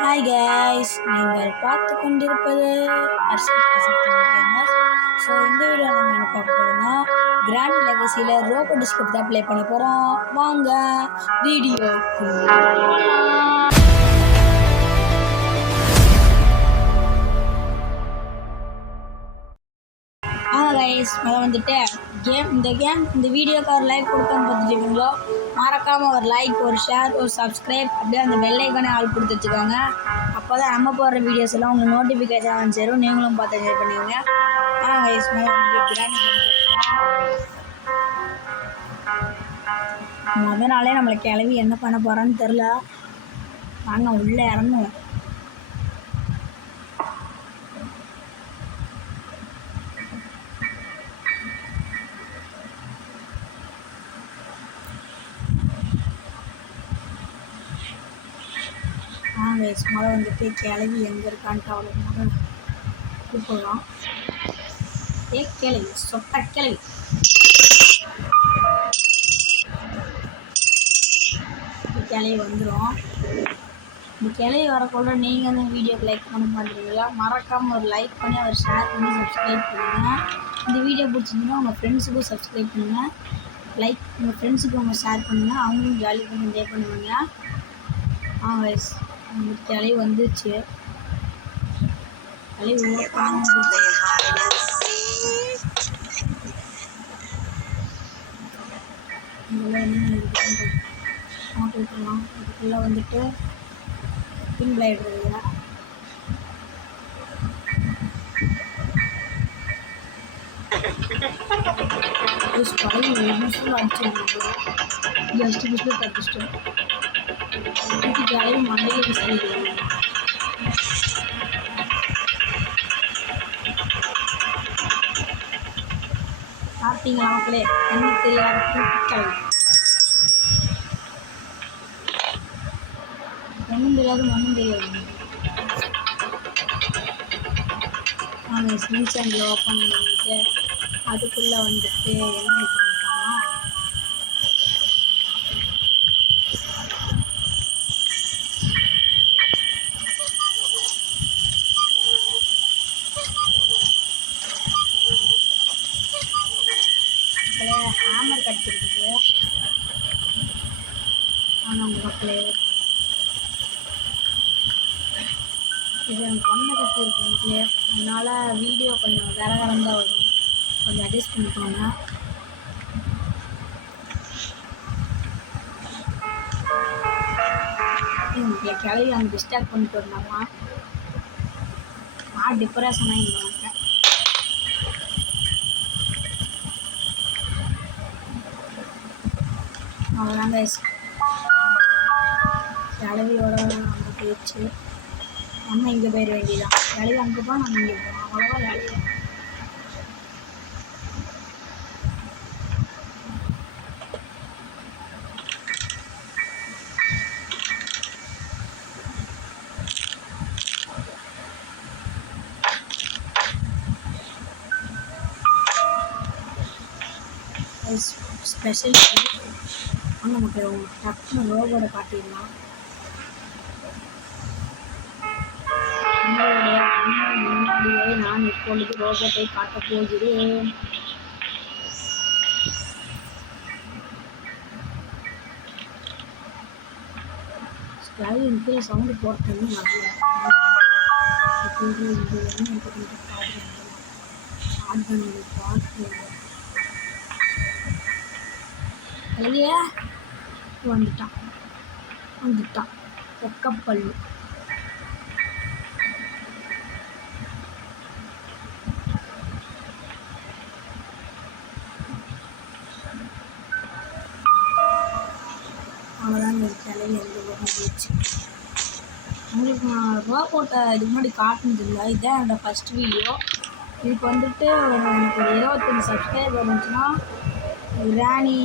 Hi guys, நீங்கள் பார்த்து கொண்டிருப்பது அர்ஷத் கேமர்ஸ். ஸோ இந்த வீடியோ நம்ம என்ன பார்க்க போகிறோம்னா கிராண்ட் லெகசியில் ரோபோ டிஸ்கப் தான் ப்ளே பண்ண போகிறோம். வாங்க வீடியோக்கு. கைஸ் முதல்ல வந்துட்டு இந்த வீடியோக்கு ஒரு லைக் கொடுக்கணும்னு பார்த்துட்டு மறக்காமல் ஒரு லைக், ஒரு ஷேர், ஒரு சப்ஸ்கிரைப், அப்படியே அந்த பெல் ஐக்கானே ஆள் கொடுத்து வச்சுக்கோங்க. அப்போ தான் நம்ம போடுற வீடியோஸ் எல்லாம் உங்களுக்கு நோட்டிஃபிகேஷன் வந்து சேரும், நீங்களும் பார்த்து என்ஜாய் பண்ணுவீங்க. கைஸ் முதல் நாளே நம்மளை கிளவி என்ன பண்ண போகிறான்னு தெரில. வாங்க உள்ளே இறங்குவோம். முதல்ல வந்துட்டு கிளவி எங்கே இருக்கான்ட்டு அவ்வளோ கூப்பிடலாம். கிளவி சொட்ட கிளவி கிளவி வந்துடும். இந்த கிளவி வரக்குள்ள நீங்கள் அந்த வீடியோக்கு லைக் பண்ண பண்ணுறீங்களா? மறக்காமல் ஒரு லைக் பண்ணி, ஒரு ஷேர் பண்ணி, சப்ஸ்கிரைப் பண்ணுங்கள். இந்த வீடியோ பிடிச்சிருந்தீங்கன்னா உங்கள் ஃப்ரெண்ட்ஸுக்கும் சப்ஸ்கிரைப் பண்ணுங்கள். உங்கள் ஃப்ரெண்ட்ஸுக்கு உங்கள் ஷேர் பண்ணுங்கள், அவங்களும் ஜாலி பண்ணி என்ஜாய் பண்ணுவாங்க. வயசு கிளவி வந்துச்சு. கிளவி கொடுக்கலாம். இதுக்குள்ளே வந்துட்டு பின் பிளைடுறதுல ஜஸ்ட் பிஸ்கட் தப்பிச்சிட்டு கிளவி மண்டையில் பிஸ்கட். சாப்பிட்டீங்களா மக்களே? என்ன தெரியாத கிளவி, ஒன்றும் தெரியாது, ஒன்றும் தெரியாது. நாங்கள் ஸ்கிரீன் சேனல் ஓப்பன் பண்ணிட்டு அதுக்குள்ளே வந்துட்டு என்ன வச்சுருக்கோம், ஹேமர் கட்டிருக்கு. ஆனால் மக்களே இது எனக்கு ஒன்றை கட்டி இருக்கு மக்களே. அதனால் வீடியோ கொஞ்சம் கரகரம் தான் வரும், கொஞ்சம் அட்ஜஸ்ட் பண்ணிக்கோங்க. உங்களுக்கு கிளவி அங்கே டிஸ்டார்ட் பண்ணிட்டு வந்தாமா நான் டிப்ரெஷனாக இருந்தேன். அவ்வளோதாங்க கிளவியோட அங்கே போயிடுச்சு. நம்ம இங்கே போயிட வேண்டியதான். கிளவி அங்கே போனால் நம்ம இங்கே போவோம், அவ்வளோவா வேலையை. ஸ்பெஷல் அங்கே மக்கள் டக்குன்னு ரோபோட காட்டிடலாம். உங்களுடைய முன்னாடியே நான் இப்பொழுது ரோபோட்டை காட்டப் போகிறேன். கீழே சவுண்டு போட்டோன்னு நிறைய பார்த்து வெளியே வந்துட்டான் ஒக்கப்பல்லு. அவ்வளோதான் கிளவி எந்த போச்சு. உங்களுக்கு நான் ரோபோட்டை இதுக்கு முன்னாடி காட்டினதில்லை, இதுதான் என்னோடய ஃபஸ்ட் வீடியோ. இதுக்கு வந்துட்டு எனக்கு ஒரு 25 சப்ஸ்கிரைபர் இருந்துச்சுன்னா கிராணி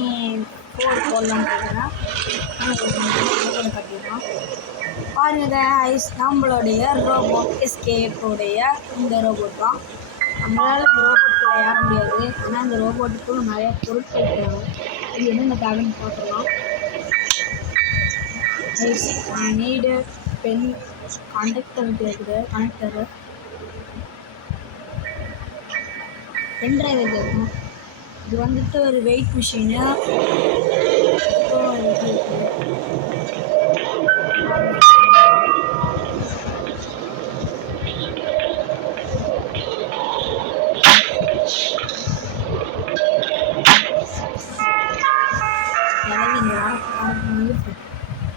4 போடலான்னு இருக்கிறேன். கட்டிடுறோம் பாருங்க ஐஸ். நம்மளுடைய ரோபோட் எஸ்கேப்போடைய இந்த ரோபோட் தான். நம்மளால் இந்த ரோபோட்டுக்குள்ள ஏற முடியாது, ஆனால் இந்த ரோபோட்டுக்குள்ள நிறையா பொருட்கள் தேவை. இது என்னென்ன பார்த்துடலாம். I need a pen connector pen drive கேட்கும். இது வந்துட்டு ஒரு வெயிட் மிஷினு.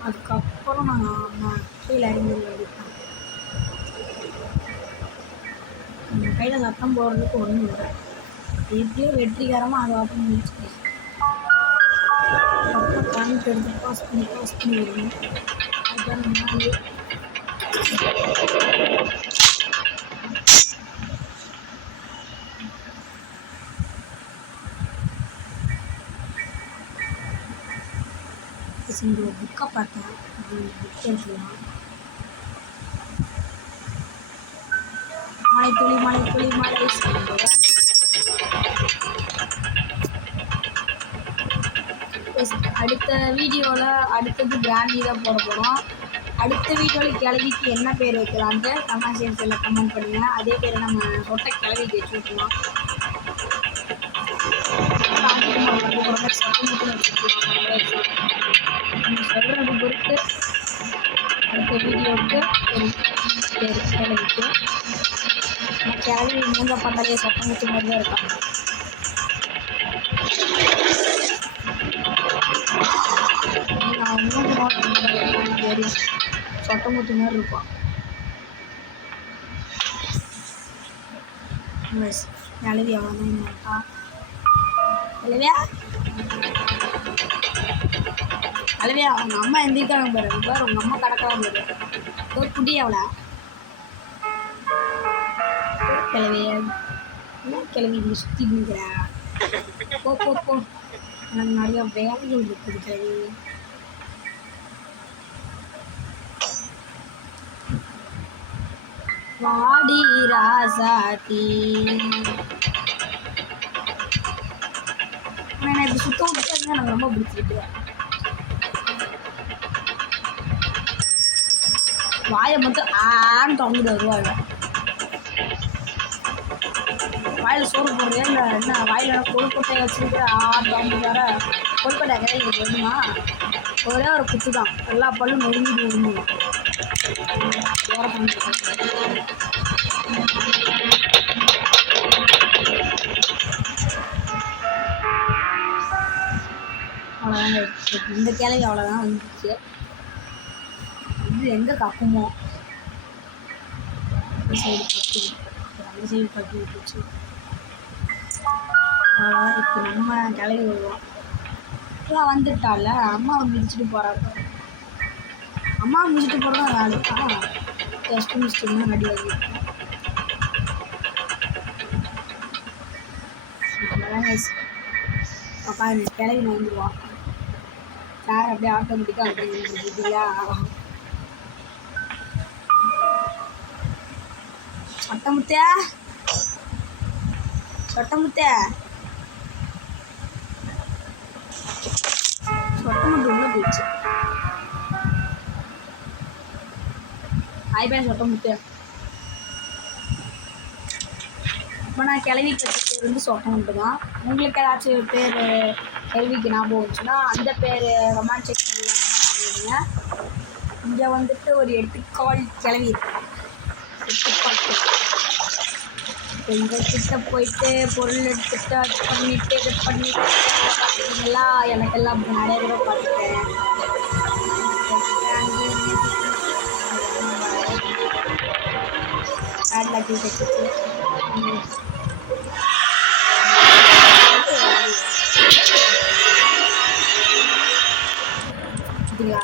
அதுக்கப்புறம் நான் கீழே இறங்கி எடுப்பேன். நம்ம கையில் சத்தம் போடுறதுக்கு ஒன்றும் இல்லை. எப்படியோ வெற்றிகரமாக அதை ஓப்பன் முடிச்சு அப்புறம் கரண்ட் எடுத்து பாஸ் பண்ணி விடணும். அதுதான் முன்னாடி இங்கே ஒரு புக்கை பார்த்தேன். புக் எடுத்துக்கலாம். மழை துளி அடுத்த வீடியோவில் அடுத்தது பிராண்டி தான் போட போகிறோம். அடுத்த வீடியோவில் கிளவிக்கு என்ன பேர் வைக்கலான்ட்டு கமெண்ட் செக்ஷனில் கமெண்ட் பண்ணுங்கள். அதே பேரை நம்ம சொட்டை கிளவிக்கு வச்சு விட்டுருவோம். சொல்கிறது பொறுத்து அடுத்த வீடியோவுக்கு பேர் கிளவிக்கு கிளவி மூங்க பண்ணலே சட்டம் முத்து மாதிரி தான் இருக்கான். நான் மூணு மாதம் தெரியும் சொட்டமுத்து மாதிரி இருப்பான். கிளவி அவ்வளோதான் இருக்கா. கிளவியா அவங்க அம்மா எந்திரிக்காம பாரு. உங்கள் அம்மா கடக்கலாம் பாரு. ஒரு குட்டி அவளை கிளவியா என்ன கிளவி இங்கே சுற்றி நிற்கிறா. போ எனக்கு நிறைய வேலைகள் இருக்குது கிளவி. வாடி ராசாத்தி நான் இப்படி சுத்த விட்டு எனக்கு ரொம்ப பிடிச்சிருக்கு. வாயை மட்டும் ஆன்னு தொங்கிட்டு வருவாங்க. வாயில் சோறு போடுறியா இல்லை என்ன வாயில் கொழுக்கொட்டையை வச்சுக்கிட்டு தொங்கிட்டு வர கொழுக்கொட்டை கிடையாது வேணுமா? ஒரே ஒரு குத்து தான் எல்லா பல்லும் நொறுங்கிட்டு விழுந்துடும். அவ்வளோதாங்க இந்த கிளவி அவ்வளோதான் வந்துச்சு. இது எங்கே கக்குமோ அந்த சைடு பட்டு விட்டுச்சு. அவ்வளோதான். இப்போ நம்ம கிளவி வருவோம். இப்போலாம் வந்துட்டால அம்மாவை மிதிச்சுட்டு போகிறாங்க. அம்மாவை மிதிச்சுட்டு போகிறதா வேலைக்கா ஜஸ்ட்டு மிஸ்டேக்னா நடி வாங்கியிருக்கேன். அவ்வளோதாங்க. அப்பா இந்த கிளவி வந்துடுவான். சார் அப்படியே ஆட்டோமேட்டிக்காக அப்படியே சொட்டமுத்தே சொட்டமுத்து உள்ள போயிடுச்சு. ஆயிப்பேன் சொட்டமுத்து. இப்போ நான் கிளவி கட்சி பேர் வந்து சொட்டமுத்து தான். உங்களுக்கு ஏதாச்சும் பேர் கேள்விக்கு ஞாபகம் வந்துச்சுன்னா அந்த பேர் கமெண்ட் செக்ஷனில் பண்ணிடுங்க. இங்கே வந்துட்டு ஒரு 8 கால் கிளவி இருக்கு. 8 கால் எங்கள் கிட்ட போயிட்டு பொருள் எடுத்துட்டு அது பண்ணிட்டு இது பண்ணிட்டு பார்த்தீங்களா. எனக்கெல்லாம் அப்படி நிறைய தடவை பார்த்துட்டேன். பேட்லாக்கி வச்சுட்டு இதுங்களா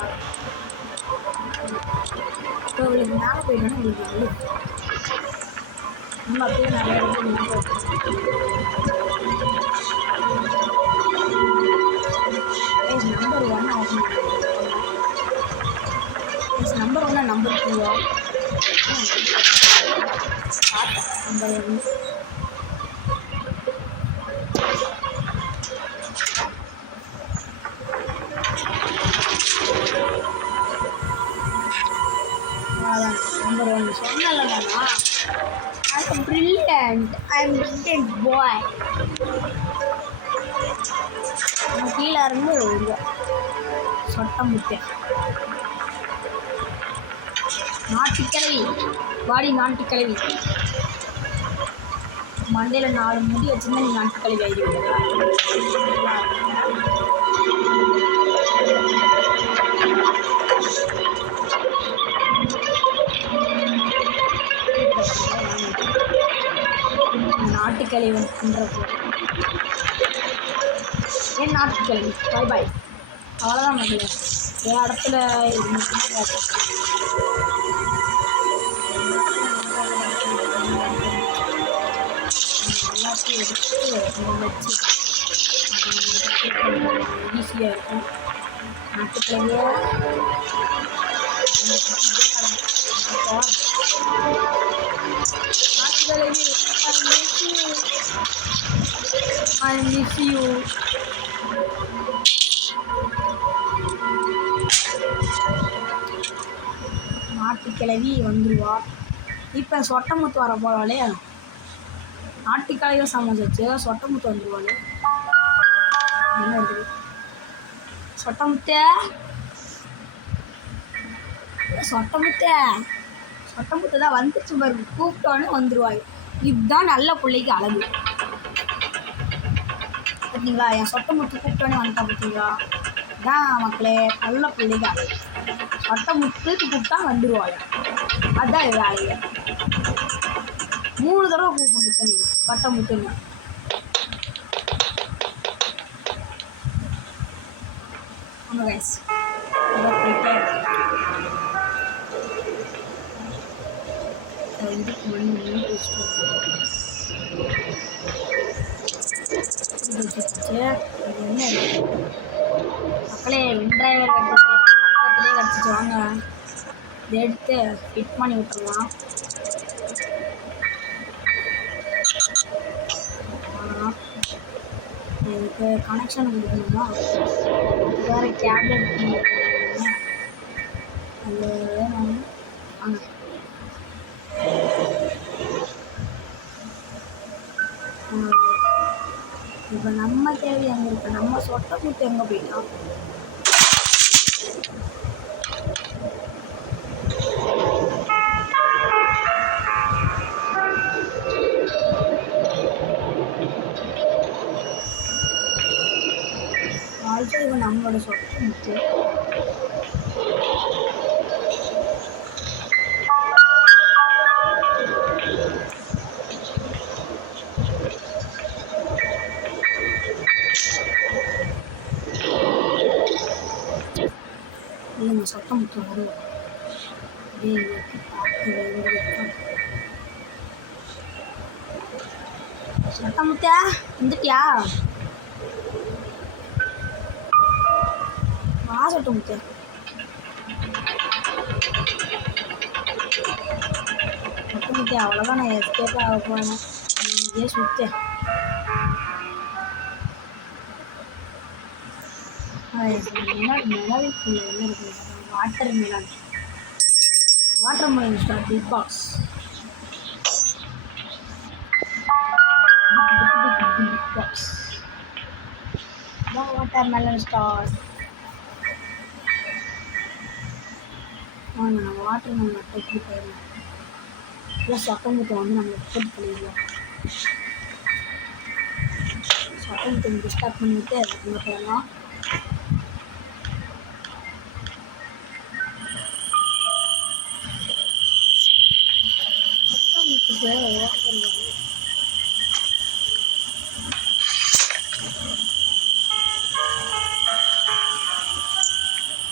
இப்போ உங்களுக்கு மேலே போயிடணும். உங்களுக்கு நம்ம அப்படியே நிறைய நம்பர் 1 ஆகும். நம்பர் 1 நம்பர் 2 நம்பர் 1 அதான் number 1 சொன்னலண்ணா. I'm brilliant. I'm brilliant boy. கீழே இருந்து சொட்டமுட்டை நாட்டுக்கிழவி வாடி நாட்டுக்கிழவி. மண்டையில் 4 முடி வச்சுருந்தா நீ நாட்டுக்கிழவி ஆகிடுவீங்க. நாட்டுக்கிழவி பண்ணுறது ஏன் நாட்டுக்கிழவி. பாய் பாய். அவ்வளோதான் மக்களே. என் இடத்துல எல்லாத்தையும் எடுத்து வச்சு ஈஸியாக இருக்கும். நாட்டுக்கிழவியா நாட்டுக்கிழவி I miss you. நாட்டுக்கிழவி வந்துருவா. இப்போ சொட்டமுத்து வர போகிறாளே. நாட்டுக்கிழவியும் சமைச்சு சொட்டமுத்து வந்துருவாளே. என்ன இருக்குது சொட்டமுத்தே சொட்டமுத்தே சொட்டமுத்து தான் வந்துச்சு பாருங்க. கூப்பிட்டோன்னே வந்துருவாங்க. இதுதான் நல்ல பிள்ளைக்கு அழகு. பார்த்தீங்களா, என் சொட்டமுத்து கூப்பிட்டோன்னே வந்துட்டா. பார்த்தீங்களா, இதான் மக்களே நல்ல பிள்ளைக்கு அழகு. சொட்டமுத்துக்கு கூப்பிட்டா வந்துடுவாங்க. அதுதான் இது வேலையை. 3 தடவை கூப்பிட்டு நீங்கள் சொட்டமுத்துன்னு. ஆமாம் கைஸ், இதுக்கு என்ன மக்களே வெண்ட்ரைவர் பக்கத்துலேயே கிடச்சிட்டு வாங்க. இதை எடுத்து ஃபிட் பண்ணி விட்டுருலாம். இதுக்கு கனெக்ஷன் கொடுக்கணுமா, வேறு கேபிள் அது வேணும். வாங்க இப்போ நம்ம தேவை எங்கே இருக்கு, நம்ம சொட்டமுத்து எங்கே போயிட்டோம். ஆல்சோ இது நம்மளோட சொட்டமுத்து. இல்லைங்க சொட்டமுத்து வரும். சொட்டமுத்தா வந்துட்டியா? வா சொட்டமுத்து. சொட்டமுத்து அவ்வளோதான், நான் எஸ்கேப் ஆக போனேன். இதே சுத்தேன். மிளகுக்குள்ள என்ன இருக்குது? Watermelon. Watermelon star big box. Big box. Watermelon star. வாங்க நம்ம வாட்டர் மிலன் போட்டு போயிடலாம். இல்லை சொட்டமுத்தை வந்து நம்ம போட்டு பண்ணிடலாம். சொட்டமுத்தை டிஸ்டார்ட் பண்ணிவிட்டு அங்கே போயிடலாம்.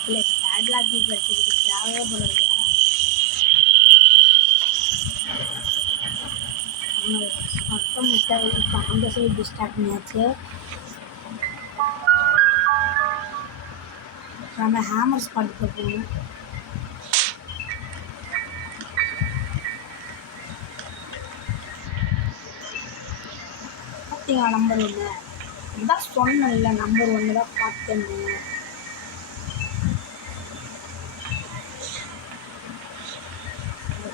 இல்லை பேட்லாக் வச்சுருக்கு தேவையே போல இல்லையா? சொட்டமுத்தை இப்போ அந்த சைடு டிஸ்டார்ட் பண்ணியாச்சு. நம்ம ஹேமர் ஸ்பாட்டுக்கு போகணும். பார்த்தீங்களா நம்பர் 1 இதான் சொன்னேன்ல, நம்பர் 1 தான் பார்த்தேன்னு.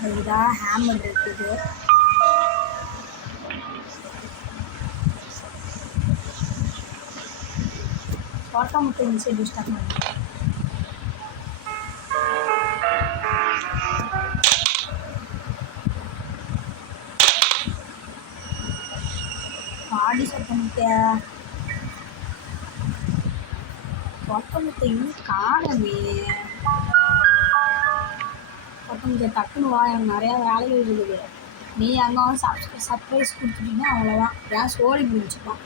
இதுதான் ஹேமர் இருக்குது. ஆட்டோமேட்டிக் இன்சைட் ஸ்டார்ட் பண்ணி ஆடி சட்டமுட்டை ஆட்டோமேட்டிக் இன்னும் காணவே. ஆட்டோமேட்டிக் டக்குன்னு வா, எனக்கு நிறையா வேலைகள் இருக்குது. நீ அங்கே வந்து சர்ப்ரைஸ் கொடுத்துட்டீங்கன்னா அவ்வளோதான், கேஸ் ஓடி முடிச்சுப்பான்.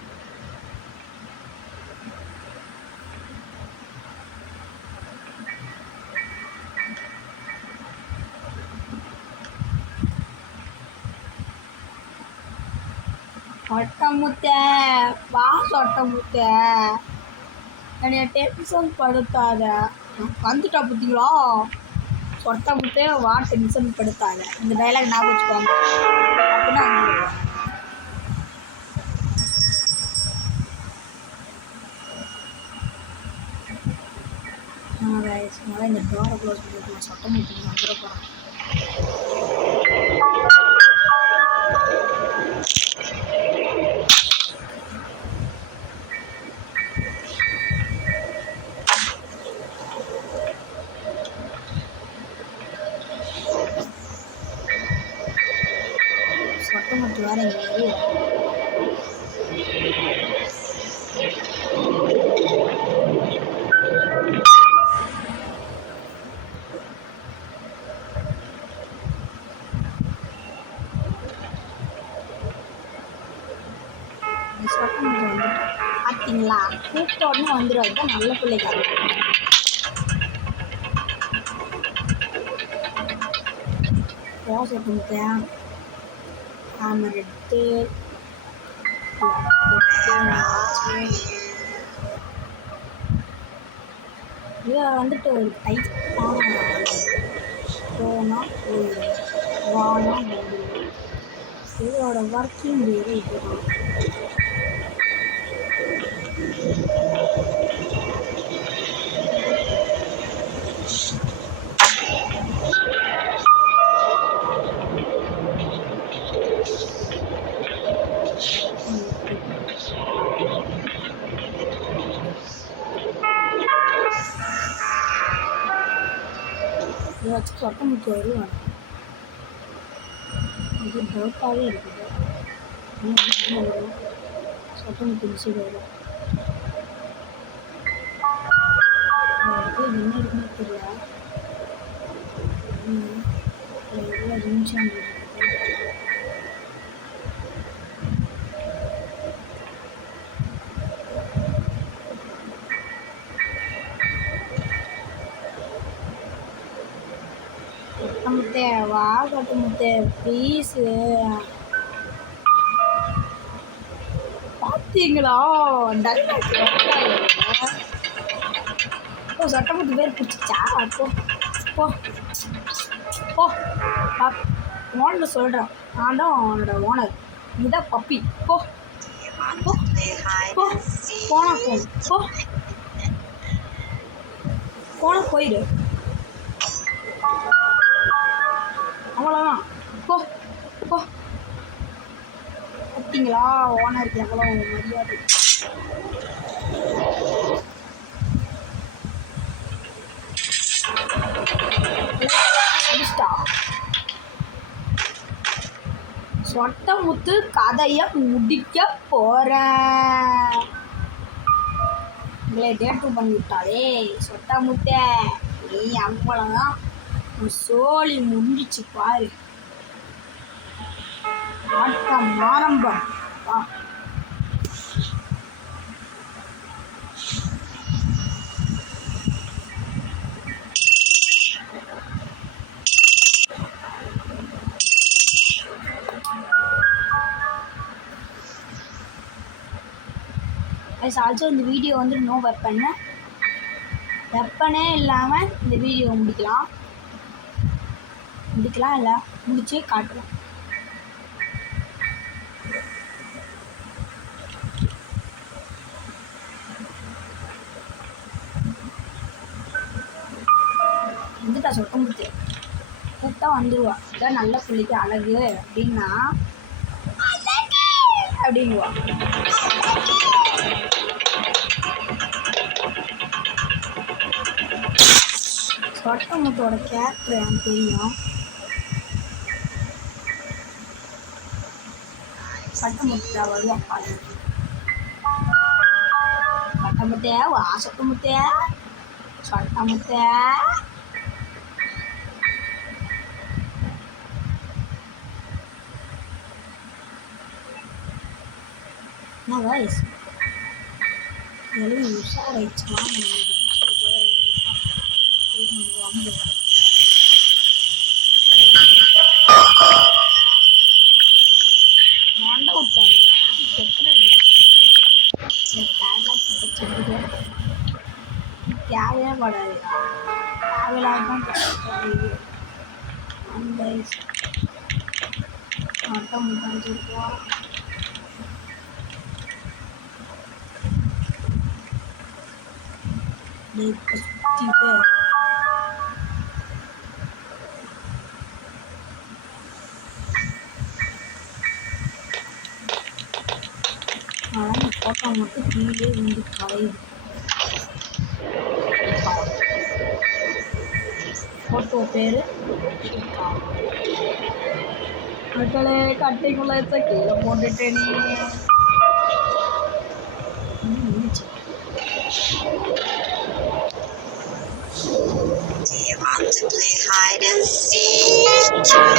சொட்டமுத்தை வா, சொட்டமுத்தை என்னைய டென்ஷன் படுத்தாத. வந்துட்டா பார்த்தீங்களா, சொட்டமுத்தை வா டென்ஷன் படுத்தாத. இந்த டைலாக் ஞாபகம் வச்சுக்கோங்க. அப்படின்னா இந்த டோரை க்ளோஸ் பண்ணிட்டு சொட்டமுத்தைக்கு வந்துட போகிறேன். சொட்டமுத்து வேற இங்கே சொட்டமுத்து வந்துட்டு பார்த்தீங்களா, கூப்பிட்ட உடனே வந்துடும். அதுதான் நல்ல பிள்ளைக்காக. சொட்டமுத்தை ஹேமர் எடுத்து இதை வந்துட்டு ஒரு டைப்பான போனால் போயிடும், வானா போயிடும். இதோட ஒர்க்கிங் வேறு இதுதான். இதை வச்சு சொட்டமுத்து வருவாங்க. இது டவுட்டாகவே இருக்குது. வரும் சொட்டமுத்து மிஷின் வரும். இடத்துல என்ன இருக்குன்னு தெரியல. எவ்வளோ நிமிஷம் சொட்டமுத்தை வா, சொட்டமுத்தை ப்ளீஸு. பார்த்தீங்களா டைலாக் சொட்டமுத்து பேர் பிடிச்சிச்சா? போ போ போ, ஓனர் சொல்கிறேன், நான் தான் அவனோட ஓனர், இதுதான் பப்பி. போ போ போ, போனா போ, போனா போயிடு, அவ்வளோதான். போ போ. பார்த்தீங்களா ஓனருக்கு எவ்வளோ மரியாதை. சொட்டமுத்து கதையை முடிக்க போகிறேன். உங்களை டேட்டு பண்ணிவிட்டாலே சொட்டமுத்தை, நீ அவ்வளோதான், சோழி முடிச்சு பாரு. ஆட்டம் ஆரம்பம். ஆல்சோ இந்த வீடியோ வந்து நோ வெப்பனே இல்லாமல் இந்த வீடியோ முடிக்கலாம் இல்லை முடிச்சு காட்டுறோம். வந்துட்டா சொட்டமுத்து, கூப்பிட்டா வந்துடுவா. இதான் நல்ல பிள்ளைக்கு அழகு அப்படின்னா அப்படின்வா. சொட்டமுத்தோட கேரக்டர் எனக்கு தெரியும். சட்டமுத்தா வருவா பாரு. சட்டமுத்தே வா, சட்டமுத்தே சொட்டமுத்தே. என்ன வயசு எழுதி உஷாராயிடுச்சுன்னா மொண்டை விட்டாங்க தேவையே படாது. தேவையில்லாதான் அந்த மொட்டை முட்டாஞ்சிருக்கோம். சுற்றிட்டு ஆனால் ஃபோட்டோ மட்டும் கீழே வந்து கலையுது. ஃபோட்டோ பேர் மக்களே கட்டைக்குள்ள கீழே போட்டுட்டேனே. Do you want to play hide and seek?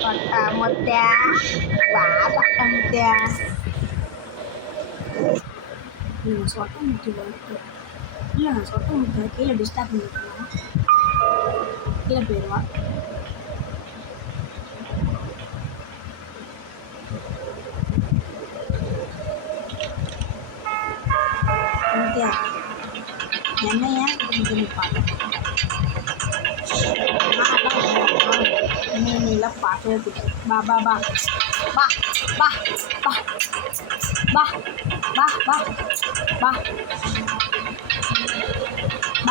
சொட்டமுத்தே வா, சொட்டமுத்தே. சொட்டமுத்தி வருது. இல்லை நான் சொட்டமுத்தை கீழே டிஸ்டர்ப் பண்ணிக்கலாம். கீழே போயிடுவா. என்ன ஏன் நீலாம் பார்க்கவே பிடிக்கும். பா பா பா பா பா பா பா பா பா பா பா பா.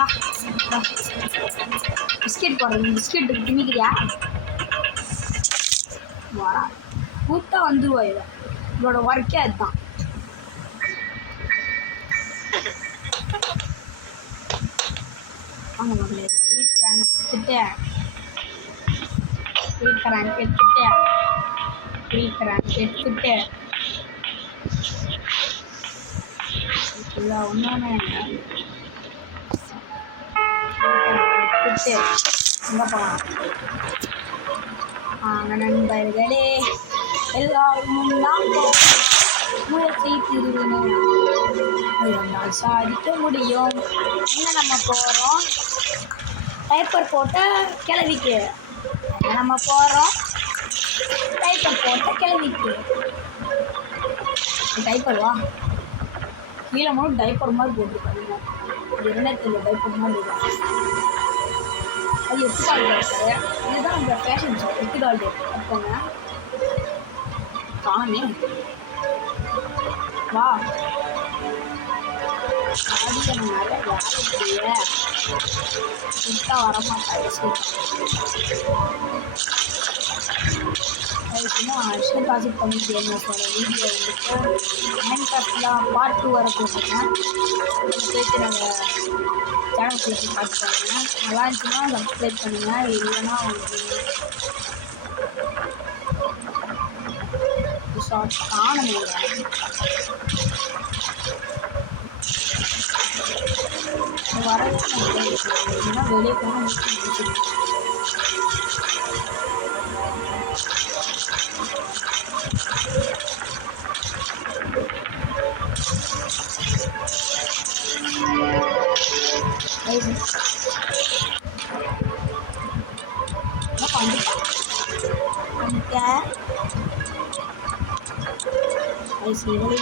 பிஸ்கெட் போடுறது, பிஸ்கெட் திணிக்கிறியா? வரா கூப்பிட்டா வந்துடுவா. இதோட ஒர்க்கே அதுதான். வாங்க மகளே, வீட்டுறாங்க எடுத்துட்டேன். ஒன்று எடுத்துட்டு எங்கே போகலாம்? நண்பர்களே எல்லாரும் முயற்சி திருவினை சாதிக்க முடியும். என்ன நம்ம போகிறோம் டைப்பர் போட்ட கிளவிக்கு. நம்ம போகிறோம் டைப்பர் போட்ட கிளவிக்கு. டைப்பர் வா கீழே மட்டும் டைப்பர் மாதிரி போட்டுருக்காங்க. அது என்ன தெரியல, டைப்பர் மாதிரி அது எட்டுக்கால் டேட்டு. இதுதான் அந்த ஃபேஷன் ஷாப் எட்டுக்கால் டேட். அப்போங்க காணே வா அதிகம் நிறைய வேலையே சுத்தா வரமாட்டாச்சு. அதுக்குன்னா அர்ஷன் ப்ராஜெக்ட் பண்ணிட்டு என்ன சொல்கிற வீடியோ வந்துட்டு ஹேண்ட் கிராஃப்ட்லாம் பார்ட் 2 வர போட்டுருக்கேன். போய்ட்டு நாங்கள் சேனலுக்குள்ள போய் பார்த்துப்பாங்க. நல்லா இருந்துச்சுன்னா சப்ஸ்கிரைப் பண்ணுங்கள். இல்லைன்னா உங்களுக்கு ஷார்ட் காணணும். வரவே இல்லைன்னா வெளியே போனால் வந்துட்டேன். ஐஸ் எவ்வளவு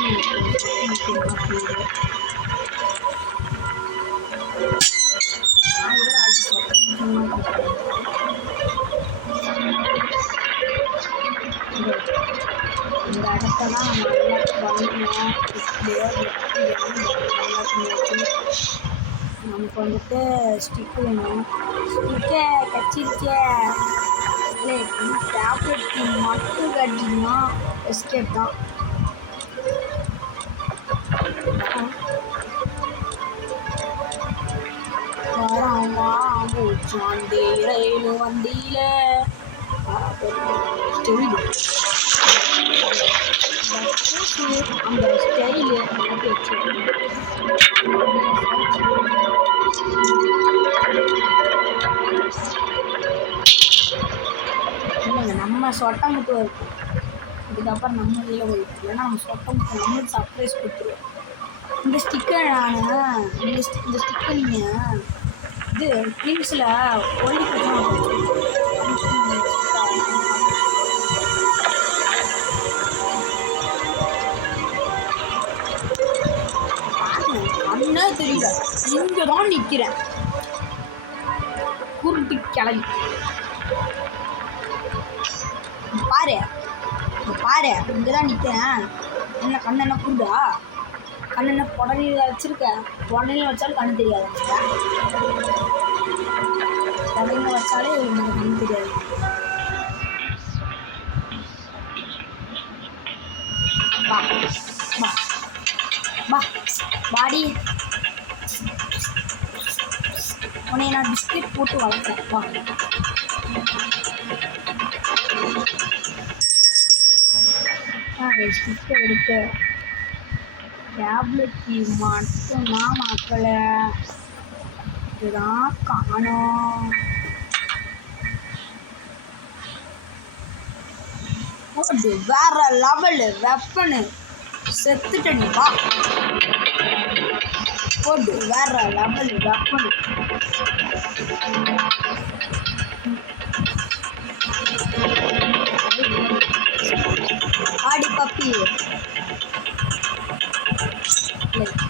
இந்த இடத்தெல்லாம் நல்லா பண்ணணும். எப்படியோ நமக்கு வந்துட்டு ஸ்டிக்கு வேணும். ஸ்டிக்கை கச்சிருச்சே இல்லை டேப்லெட் மட்டும் கட்டிங்கன்னா எஸ்கேப் தான். ரயில் வண்டியில அந்த ஸ்டைலு மாற்றி இல்லைங்க நம்ம சொட்டை மட்டும் இருக்கும். இதுக்கப்புறம் நம்ம இதில் போயிட்டு இல்லைன்னா நம்ம சொட்டை மட்டும் நம்மளுக்கு சர்ப்ரைஸ் கொடுத்துருவோம். இந்த ஸ்டிக்கர் நான் இந்த ஸ்டிக்கர் நீங்கள் இது ஃபிலிம்ஸில் ஒல்லி அண்ணா தெரியல, இங்கே தான் நிற்கிறேன் குருட்டு கிளம்பி பாரு பாரு, இங்கே தான் நிற்கிறேன். என்ன கண்ணு என்ன குருடா? கண்ணு என்ன புடனையில் வச்சுருக்க? புடனையில் வச்சாலும் கண்ணு தெரியாது. புடனையில் வச்சாலே உங்களுக்கு கண்ணு தெரியாது. வா வா வா வாடி, உன்னை நான் பிஸ்கெட் போட்டு வளர்த்தேன். வா ஸ்டிக்கை எடுக்க டேப்லெட் மட்டும்தான் மக்களை இதுதான் காணும். போடு வேற லெவலு வெப்பனு செத்துட்டனி. வா போடு வேற லெவலு வெப்பனு. ஆடி பப்பி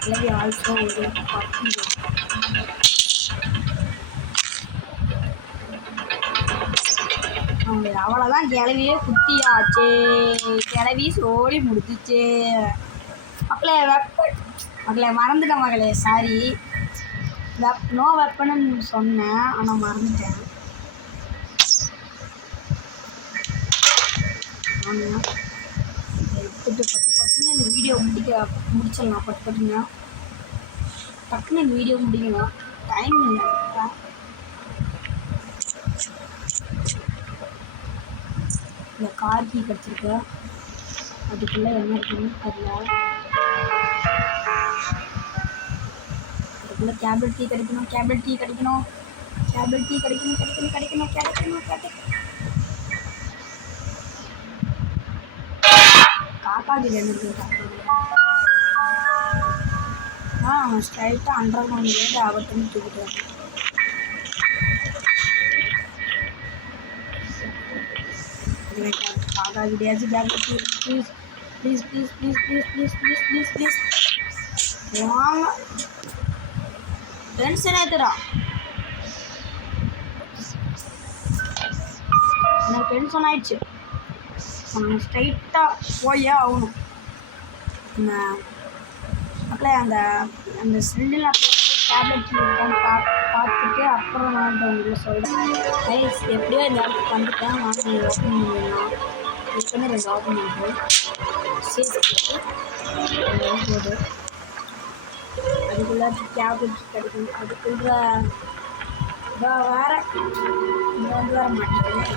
இல்லை ஆல்சோ ஒரு பப்பி. அவ்வளோதான், கிளவியே குட்டியாச்சு. கிளவி சோடி முடிச்சிச்சு மக்களே. மக்களே மறந்துட்டேன் மகளே, சாரி. நோ வெப்பன்னு சொன்னேன், ஆனால் மறந்துட்டேன். ஆமாம் எடுத்துட்டு பட்டுன்னு இந்த வீடியோ முடிச்சிடலாம். பட்டுங்க டக்குன்னு இந்த வீடியோ முடிக்கலாம். டைம் இல்லை. இந்த கார் கீ கிடச்சிருக்கு, அதுக்குள்ளே என்ன இருக்குன்னு தெரியல. அதுக்குள்ளே கேபிள் டீ கிடைக்கணும், கேபிள் டீ கிடைக்கணும், கேபிள் டீ கிடைக்கணும், கிடைக்கணும் கிடைக்கணும் கிடைக்கணும் கிடைக்கணும். காக்காக்கு ரெண்டு ஸ்ட்ரைட்டாக அண்டர் கிரவுண்ட் ரேட்டு அவர்கிட்ட தூக்கிட்டு காக்கா கிடையாது. Back please please please please please please please please please வாங்க. டென்ஷன் ஆயிடுறா, எனக்கு டென்ஷன் ஆயிடுச்சு. நாங்கள் ஸ்ட்ரைட்டாக போயே ஆகணும். மக்களே அந்த அந்த செல்லில் டேப்லெட் இருக்கான்னு பார்த்துட்டு அப்புறம் நான் உங்களை சொல்கிறேன். கைஸ் எப்படியோ இந்த இடத்துக்கு வந்துட்டேன். வாங்கி ஓப்பன் பண்ணிடலாம். ஏற்கனவே 2 ஓப்பன் பண்ணுறேன். சேர்த்து போது அதுக்குள்ளே டேப்லெட் கிடைக்கும். அதுக்குள்ள வேறு இங்கே வந்து வர மாட்டேங்குது.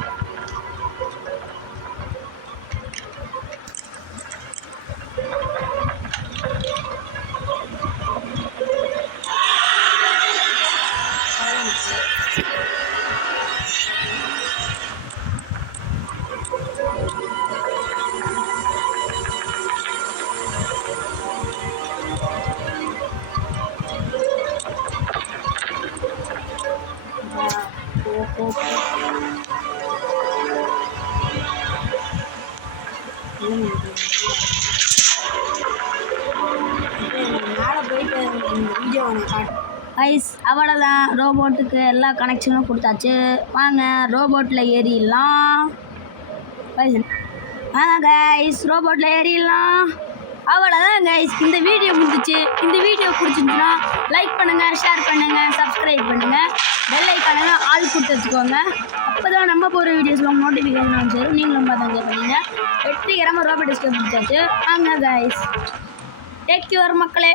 கைஸ் அவ்வளோதான், ரோபோட்டுக்கு எல்லா கனெக்ஷனும் கொடுத்தாச்சு. வாங்க ரோபோட்டில் ஏறிடலாம். வாங்க கைஸ் ரோபோட்டில் ஏறிடலாம். அவ்வளோதான் கைஸ், இந்த வீடியோ முடிஞ்சிச்சு. இந்த வீடியோ பிடிச்சிருந்துச்சுன்னா லைக் பண்ணுங்கள், ஷேர் பண்ணுங்கள், சப்ஸ்கிரைப் பண்ணுங்கள், பெல் ஐக்கான ஆள் கொடுத்து வச்சுக்கோங்க. அப்போ தான் நம்ம போகிற வீடியோஸ்லாம் நோட்டிஃபிகேஷன் சரி நீங்களும் பார்த்து என்ஜாய் பண்ணீங்க. வெற்றிகரமாக ரோபோட் எஸ்கேப் முடிச்சாச்சு. வாங்க கைஸ், டேக் கேர் மக்களே.